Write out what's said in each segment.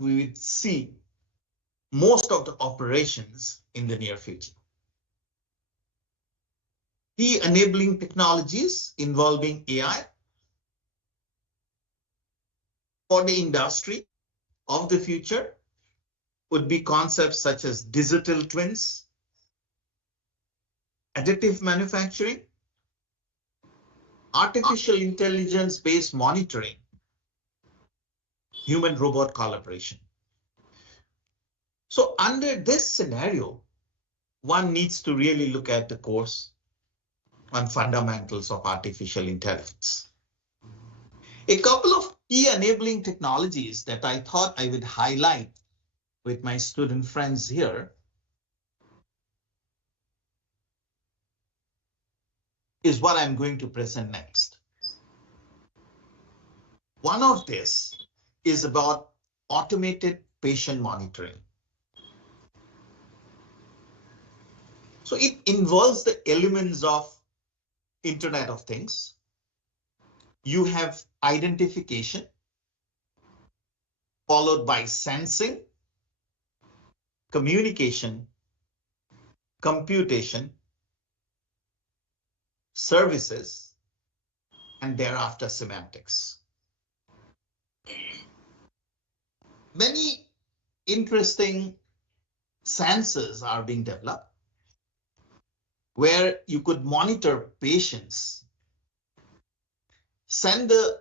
we will see most of the operations in the near future. Key enabling technologies involving AI for the industry of the future would be concepts such as digital twins, additive manufacturing, artificial intelligence-based monitoring, human-robot collaboration. So under this scenario, one needs to really look at the course on fundamentals of artificial intelligence. A couple of key enabling technologies that I thought I would highlight with my student friends here is what I'm going to present next. One of this is about automated patient monitoring. So it involves the elements of Internet of Things. You have identification, followed by sensing, communication, computation, services, and thereafter semantics. Many interesting sensors are being developed where you could monitor patients, send the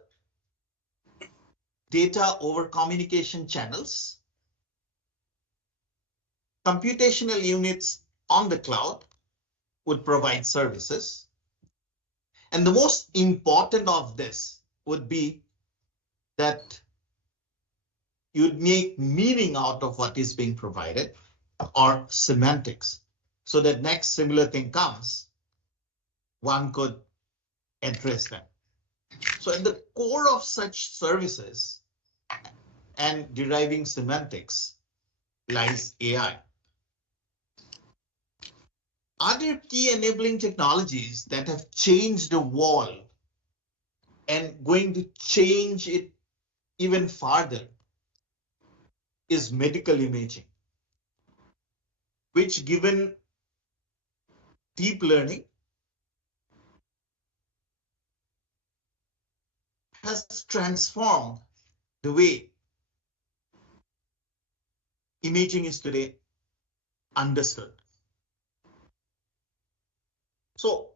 data over communication channels, computational units on the cloud would provide services. And the most important of this would be that you'd make meaning out of what is being provided, or semantics, so that next similar thing comes, one could address them. So at the core of such services and deriving semantics lies AI. Other key enabling technologies that have changed the world and going to change it even further is medical imaging, which, given deep learning, has transformed the way imaging is today understood. So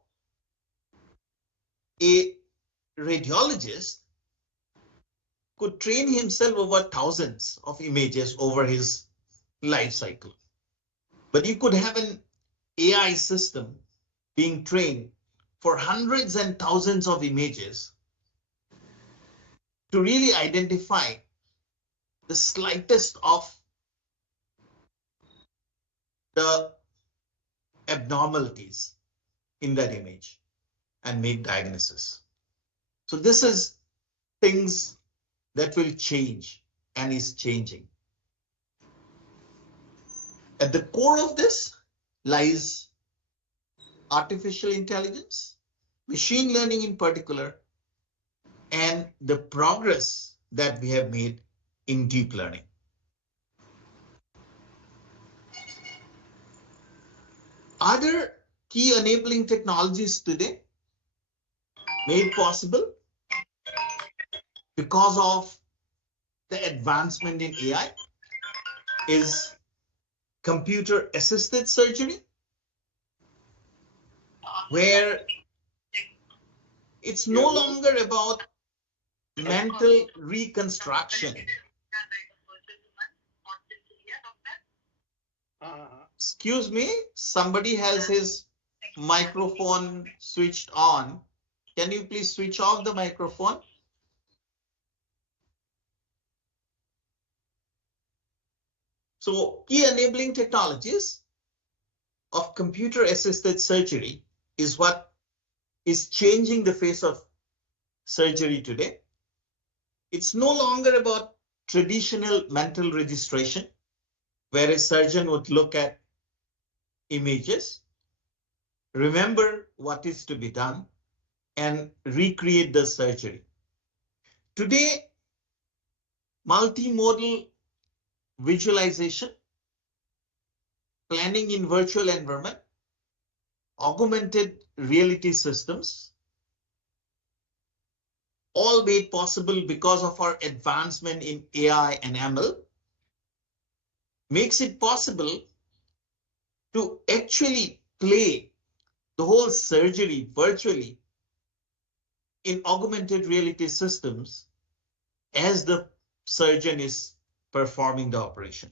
a radiologist could train himself over thousands of images over his life cycle. But you could have an AI system being trained for hundreds and thousands of images to really identify the slightest of the abnormalities in that image and make diagnosis. So this is things that will change and is changing. At the core of this lies artificial intelligence, machine learning in particular, and the progress that we have made in deep learning. Other key enabling technologies today made possible because of the advancement in AI is computer-assisted surgery, where it's no longer about mental reconstruction. Excuse me, somebody has his microphone switched on. Can you please switch off the microphone? So key enabling technologies of computer-assisted surgery is what is changing the face of surgery today. It's no longer about traditional mental registration, where a surgeon would look at images, remember what is to be done, and recreate the surgery. Today, multimodal visualization, planning in virtual environment, augmented reality systems, all made possible because of our advancement in AI and ML, makes it possible to actually play the whole surgery virtually in augmented reality systems as the surgeon is performing the operation.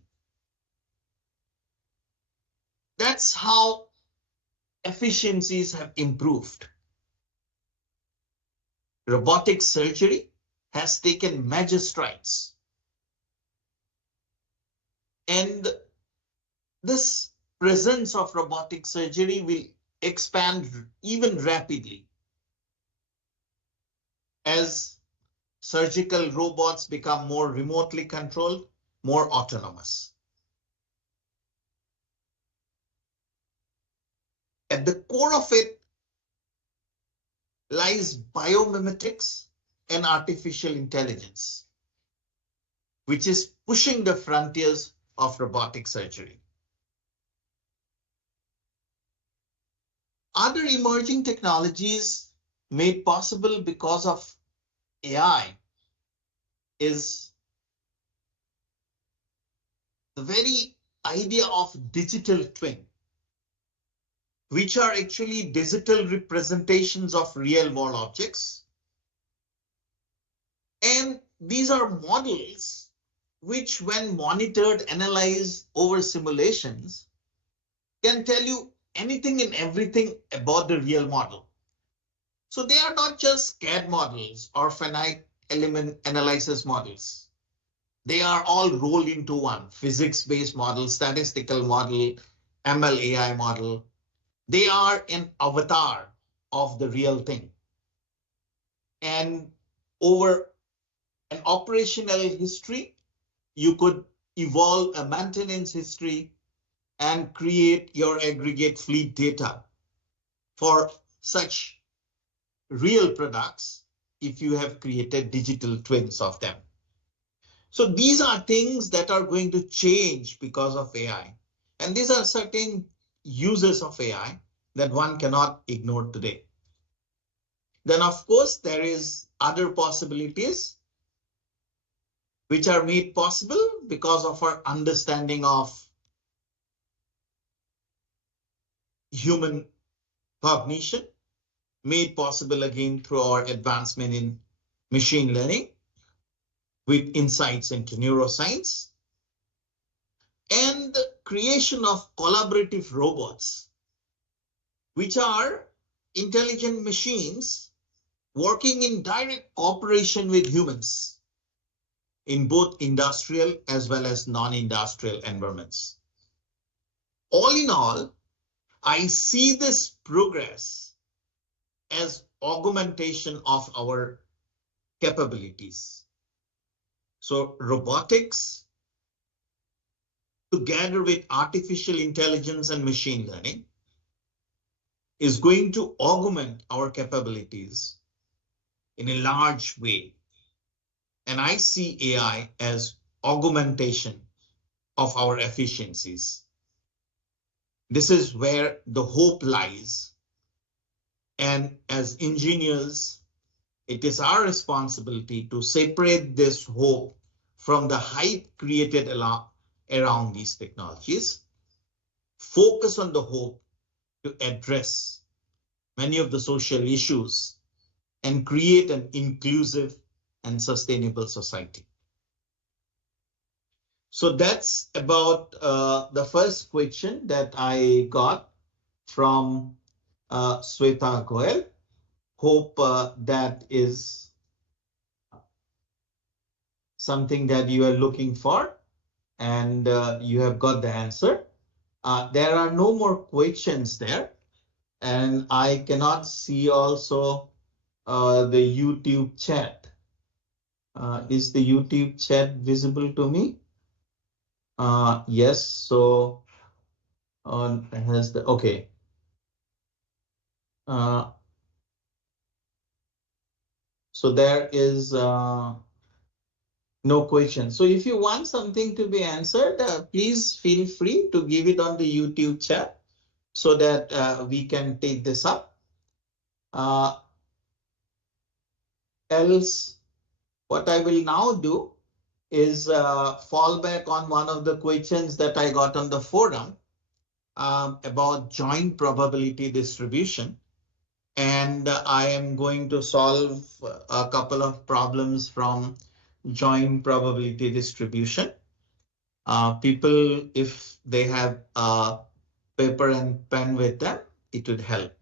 That's how efficiencies have improved. Robotic surgery has taken major strides. And this presence of robotic surgery will expand even rapidly as surgical robots become more remotely controlled, more autonomous. At the core of it lies biomimetics and artificial intelligence, which is pushing the frontiers of robotic surgery. Other emerging technologies made possible because of AI is the very idea of digital twin, which are actually digital representations of real world objects. And these are models which, when monitored, analyzed over simulations, can tell you anything and everything about the real model. So they are not just CAD models or finite element analysis models. They are all rolled into one: physics-based model, statistical model, ML AI model. They are an avatar of the real thing. And over an operational history, you could evolve a maintenance history and create your aggregate fleet data for such real products if you have created digital twins of them. So these are things that are going to change because of AI. And these are certain uses of AI that one cannot ignore today. Then, of course, there is other possibilities which are made possible because of our understanding of human cognition, made possible again through our advancement in machine learning with insights into neuroscience, and the creation of collaborative robots, which are intelligent machines working in direct cooperation with humans in both industrial as well as non-industrial environments. All in all, I see this progress as augmentation of our capabilities. So robotics, together with artificial intelligence and machine learning, is going to augment our capabilities in a large way. And I see AI as augmentation of our efficiencies. This is where the hope lies. And as engineers, it is our responsibility to separate this hope from the hype created around these technologies, focus on the hope to address many of the social issues and create an inclusive and sustainable society. So that's about the first question that I got from Sweta Goel. Hope that is something that you are looking for and you have got the answer. There are no more questions there, and I cannot see also the YouTube chat. Is the YouTube chat visible to me? Yes, so has the, okay. So there is No question. So if you want something to be answered, please feel free to give it on the YouTube chat so that we can take this up. Else, what I will now do is fall back on one of the questions that I got on the forum about joint probability distribution. And I am going to solve a couple of problems from joint probability distribution. People, if they have a paper and pen with them, it would help.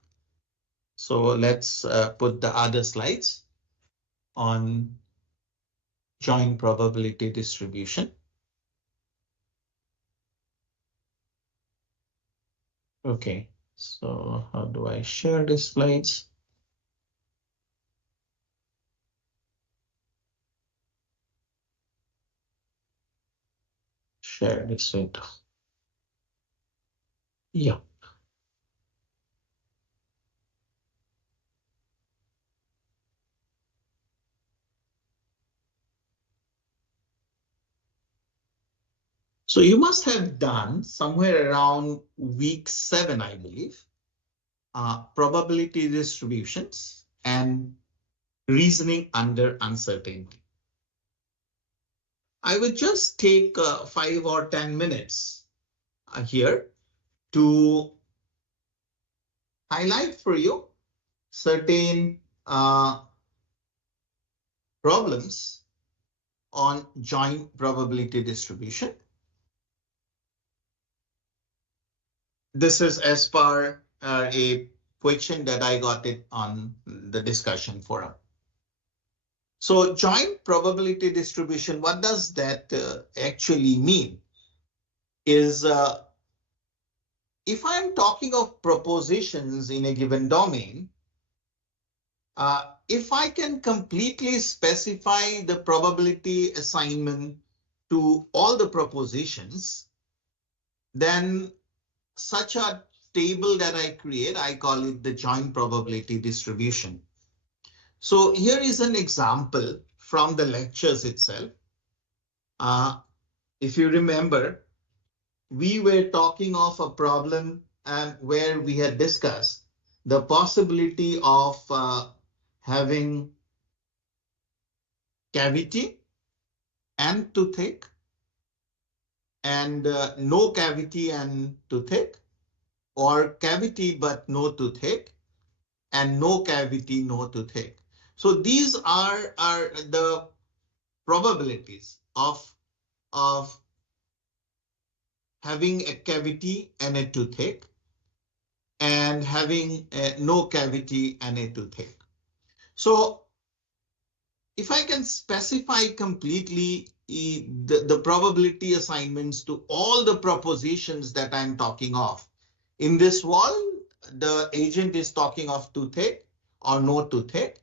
So let's put the other slides on joint probability distribution. Okay, so how do I share the slides? Share this window. Yeah. So you must have done somewhere around week 7, I believe, probability distributions and reasoning under uncertainty. I would just take 5 or 10 minutes here to highlight for you certain problems on joint probability distribution. This is as per a question that I got it on the discussion forum. So joint probability distribution, what does that actually mean? Is if I'm talking of propositions in a given domain, if I can completely specify the probability assignment to all the propositions, then such a table that I create, I call it the joint probability distribution. So here is an example from the lectures itself. If you remember, we were talking of a problem where we had discussed the possibility of having cavity and toothache, and no cavity and toothache, or cavity but no toothache, and no cavity, no toothache. So these are the probabilities of having a cavity and a toothache, and having no cavity and a toothache. So if I can specify completely the probability assignments to all the propositions that I'm talking of, in this wall, the agent is talking of toothache or no toothache,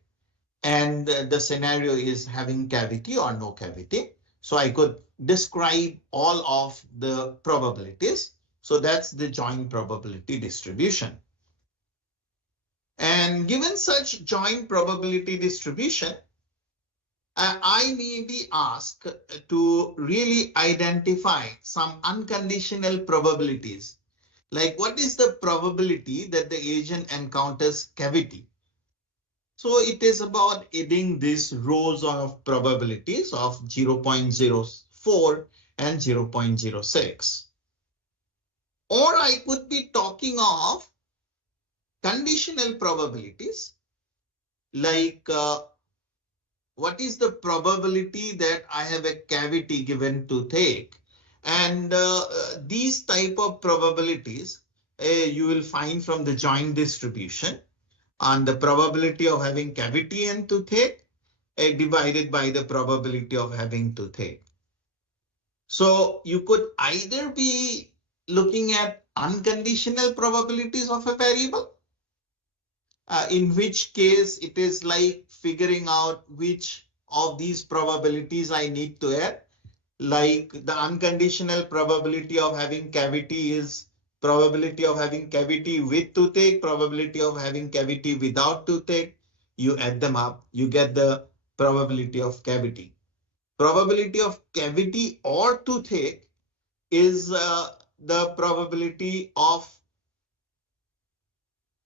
and the scenario is having cavity or no cavity. So I could describe all of the probabilities. So that's the joint probability distribution. And given such joint probability distribution, I may be asked to really identify some unconditional probabilities. Like, what is the probability that the agent encounters cavity? So it is about adding these rows of probabilities of 0.04 and 0.06. Or I could be talking of conditional probabilities, like what is the probability that I have a cavity given toothache? And these type of probabilities you will find from the joint distribution on the probability of having cavity and toothache divided by the probability of having toothache. So you could either be looking at unconditional probabilities of a variable, in which case it is like figuring out which of these probabilities I need to add. Like the unconditional probability of having cavity is probability of having cavity with toothache, probability of having cavity without toothache. You add them up, you get the probability of cavity. Probability of cavity or toothache is the probability of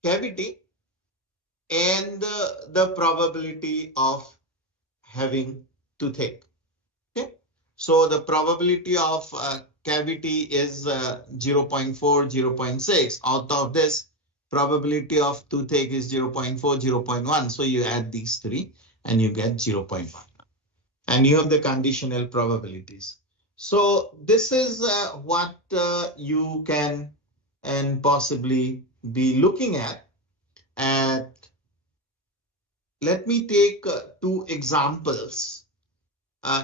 cavity and the probability of having toothache. Okay, so the probability of cavity is 0.4, 0.6. Out of this, probability of toothache is 0.4, 0.1. So you add these three and you get 0.1. And you have the conditional probabilities. So this is what you can and possibly be looking at. And let me take two examples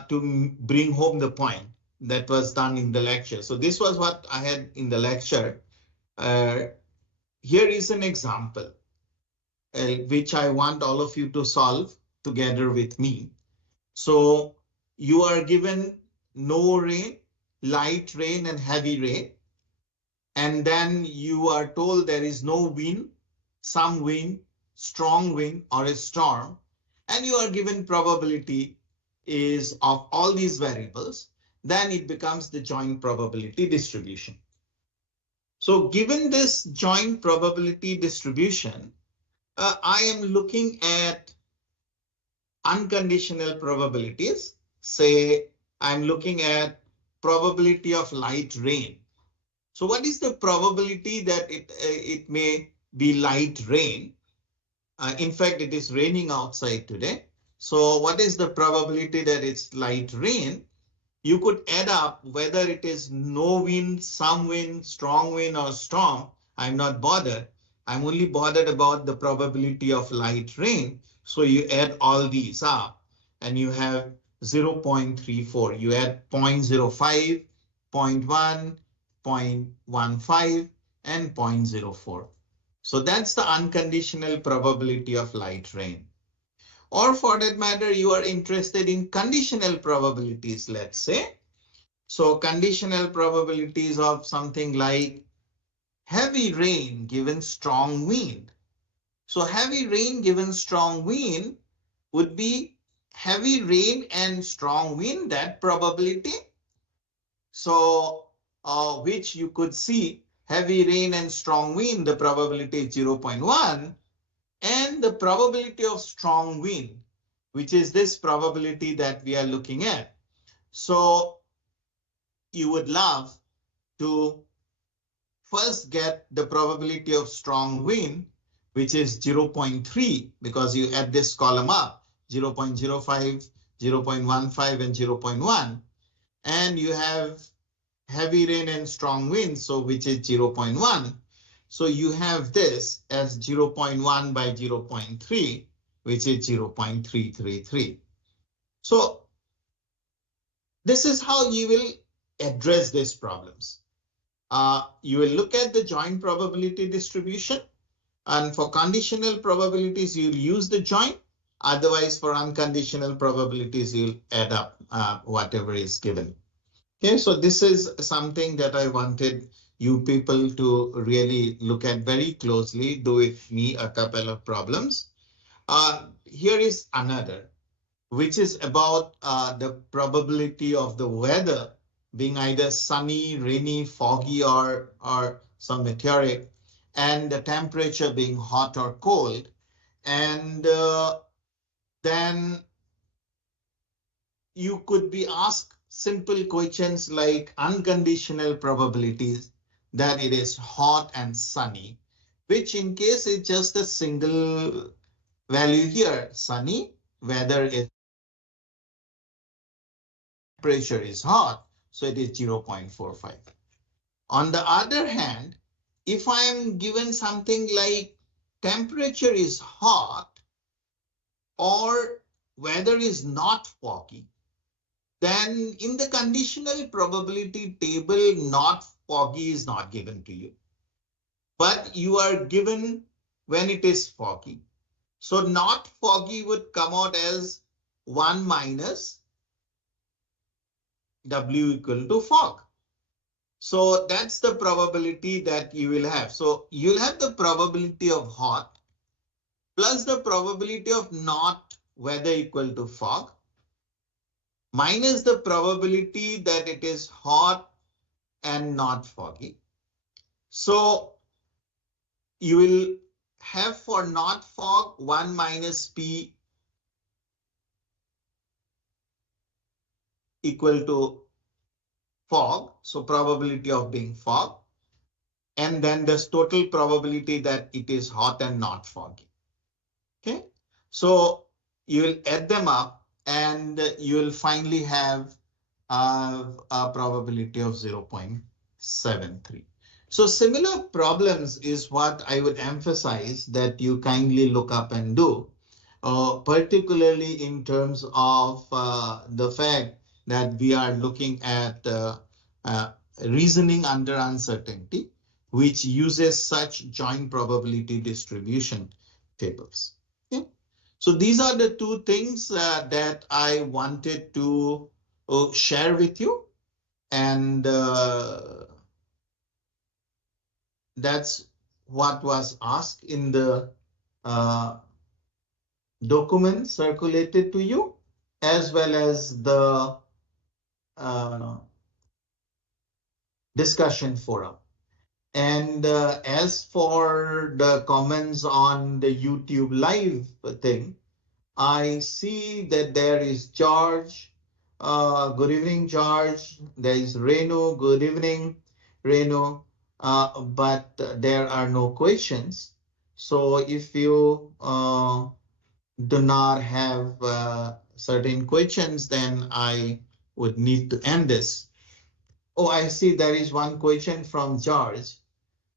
to bring home the point that was done in the lecture. So this was what I had in the lecture. Here is an example which I want all of you to solve together with me. So you are given no rain, light rain, and heavy rain. And then you are told there is no wind, some wind, strong wind, or a storm. And you are given probability is of all these variables. Then it becomes the joint probability distribution. So given this joint probability distribution, I am looking at unconditional probabilities. Say I'm looking at probability of light rain. So what is the probability that it may be light rain? In fact, it is raining outside today. So what is the probability that it's light rain? You could add up whether it is no wind, some wind, strong wind, or storm. I'm not bothered. I'm only bothered about the probability of light rain. So you add all these up and you have 0.34. You add 0.05, 0.1, 0.15, and 0.04. So that's the unconditional probability of light rain. Or for that matter, you are interested in conditional probabilities, let's say. So conditional probabilities of something like heavy rain given strong wind. So heavy rain given strong wind would be heavy rain and strong wind, that probability. So which you could see heavy rain and strong wind, the probability is 0.1. And the probability of strong wind, which is this probability that we are looking at. So you would love to first get the probability of strong wind, which is 0.3, because you add this column up, 0.05, 0.15, and 0.1. And you have heavy rain and strong wind, so which is 0.1. So you have this as 0.1 by 0.3, which is 0.333. So this is how you will address these problems. You will look at the joint probability distribution, and for conditional probabilities, you'll use the joint. Otherwise, for unconditional probabilities, you'll add up whatever is given. Okay, so this is something that I wanted you people to really look at very closely. Do with me a couple of problems. Here is another, which is about the probability of the weather being either sunny, rainy, foggy, or some meteoric, and the temperature being hot or cold. And then you could be asked simple questions like unconditional probabilities that it is hot and sunny, which in case it's just a single value here, sunny, weather is temperature is hot, so it is 0.45. On the other hand, if I am given something like temperature is hot or weather is not foggy, then in the conditional probability table, not foggy is not given to you, but you are given when it is foggy. So not foggy would come out as 1 minus W equal to fog. So that's the probability that you will have. So you'll have the probability of hot plus the probability of not weather equal to fog minus the probability that it is hot and not foggy. So you will have for not fog 1 minus P equal to fog. So probability of being fog. And then there's total probability that it is hot and not foggy. Okay. So you will add them up and you will finally have a probability of 0.73. So similar problems is what I would emphasize that you kindly look up and do, particularly in terms of the fact that we are looking at reasoning under uncertainty, which uses such joint probability distribution tables. Okay? So these are the two things that I wanted to share with you. And that's what was asked in the document circulated to you, as well as the discussion forum. And as for the comments on the YouTube live thing, I see that there is George. Good evening, George. There is Renu. Good evening, Renu. But there are no questions. So if you do not have certain questions, then I would need to end this. Oh, I see there is one question from George.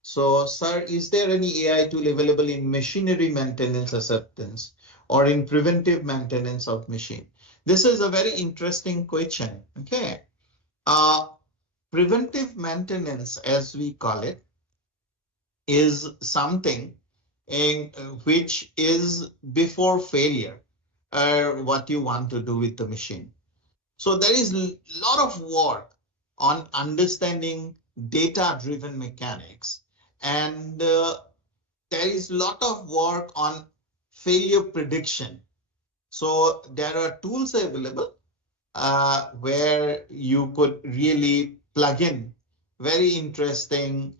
So, sir, is there any AI tool available in machinery maintenance acceptance or in preventive maintenance of machine? This is a very interesting question. Okay. Preventive maintenance, as we call it, is something in, which is before failure, what you want to do with the machine. So there is a lot of work on understanding data-driven mechanics, and there is a lot of work on failure prediction. So there are tools available where you could really plug in very interesting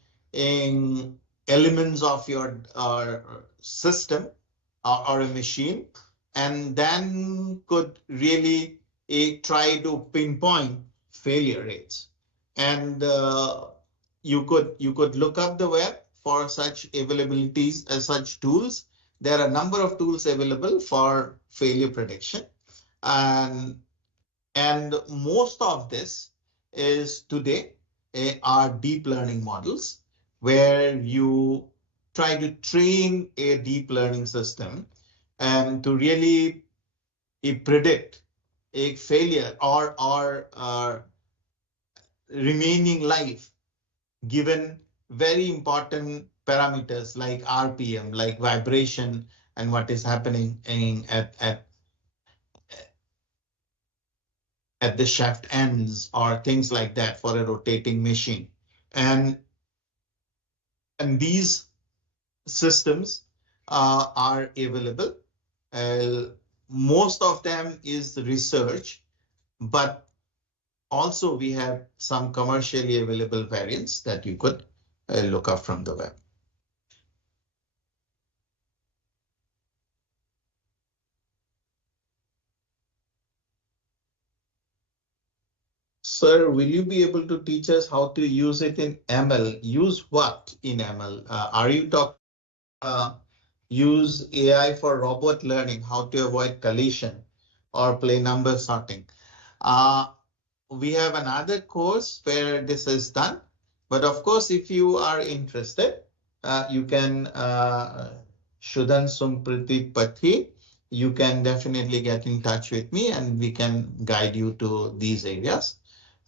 elements of your system or a machine, and then could really try to pinpoint failure rates. And you could look up the web for such availabilities as such tools. There are a number of tools available for failure prediction, and most of this is today are deep learning models where you try to train a deep learning system to really predict a failure or remaining life given very important parameters like RPM, like vibration, and what is happening at the shaft ends or things like that for a rotating machine. And these systems are available. Most of them is research, but also we have some commercially available variants that you could look up from the web. Sir, will you be able to teach us how to use it in ML? Use what in ML? Are you talking use AI for robot learning, how to avoid collision or play number sorting? We have another course where this is done. But of course, if you are interested, you can Shudan Sumpriti Pathi. You can definitely get in touch with me and we can guide you to these areas.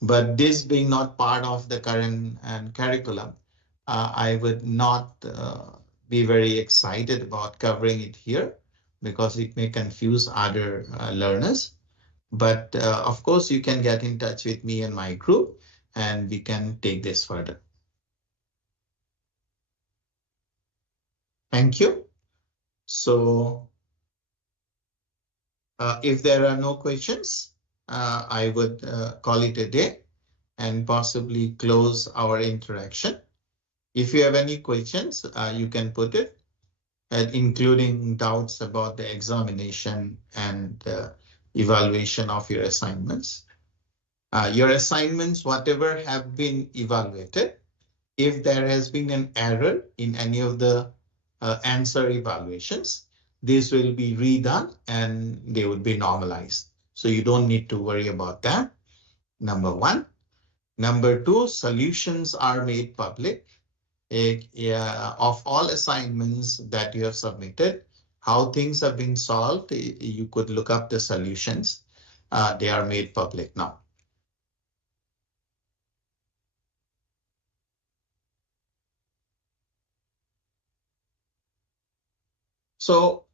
But this being not part of the current curriculum, I would not be very excited about covering it here because it may confuse other learners. But of course, you can get in touch with me and my group and we can take this further. Thank you. So if there are no questions, I would call it a day and possibly close our interaction. If you have any questions, you can put it, including doubts about the examination and evaluation of your assignments. Your assignments, whatever have been evaluated, if there has been an error in any of the answer evaluations, this will be redone and they will be normalized. So you don't need to worry about that. Number one. Number two, solutions are made public of all assignments that you have submitted. How things have been solved, you could look up the solutions. They are made public now. So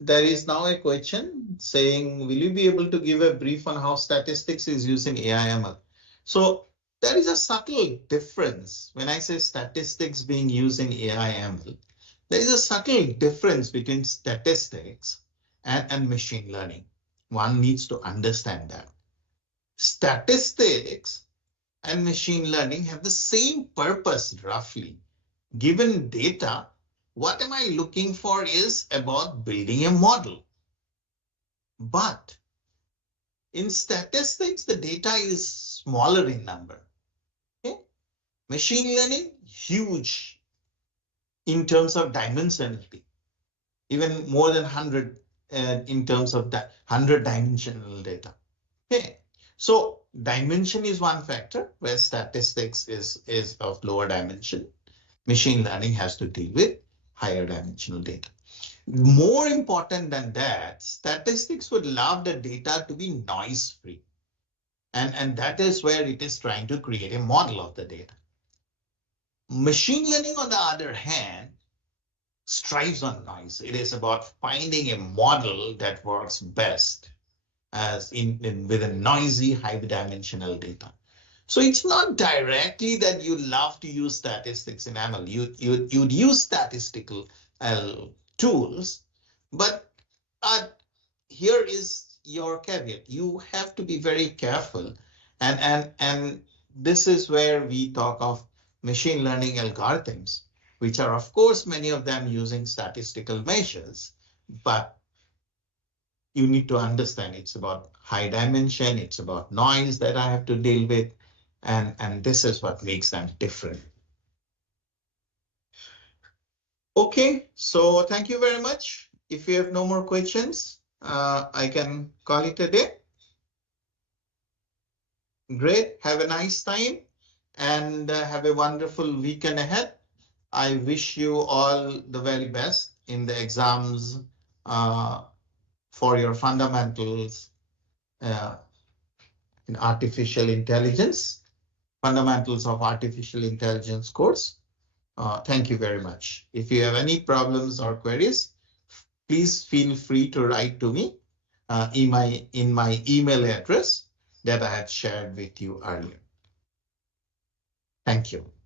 there is now a question saying, will you be able to give a brief on how statistics is using AI/ML? So there is a subtle difference. When I say statistics being used in AI/ML, there is a subtle difference between statistics and machine learning. One needs to understand that. Statistics and machine learning have the same purpose, roughly. Given data, what am I looking for is about building a model. But in statistics, the data is smaller in number. Okay? Machine learning, huge in terms of dimensionality, even more than 100 in terms of that 100 dimensional data. Okay. So dimension is one factor where statistics is of lower dimension. Machine learning has to deal with higher dimensional data. More important than that, statistics would love the data to be noise free. And that is where it is trying to create a model of the data. Machine learning, on the other hand, strives on noise. It is about finding a model that works best as with a noisy high dimensional data. So it's not directly that you love to use statistics in ML. You'd use statistical tools, but here is your caveat. You have to be very careful. And this is where we talk of machine learning algorithms, which are, of course, many of them using statistical measures, but you need to understand it's about high dimension, it's about noise that I have to deal with, and this is what makes them different. Okay, so thank you very much. If you have no more questions, I can call it a day. Great, have a nice time and have a wonderful weekend ahead. I wish you all the very best in the exams for your fundamentals in artificial intelligence, fundamentals of artificial intelligence course. Thank you very much. If you have any problems or queries, please feel free to write to me in my email address that I had shared with you earlier. Thank you.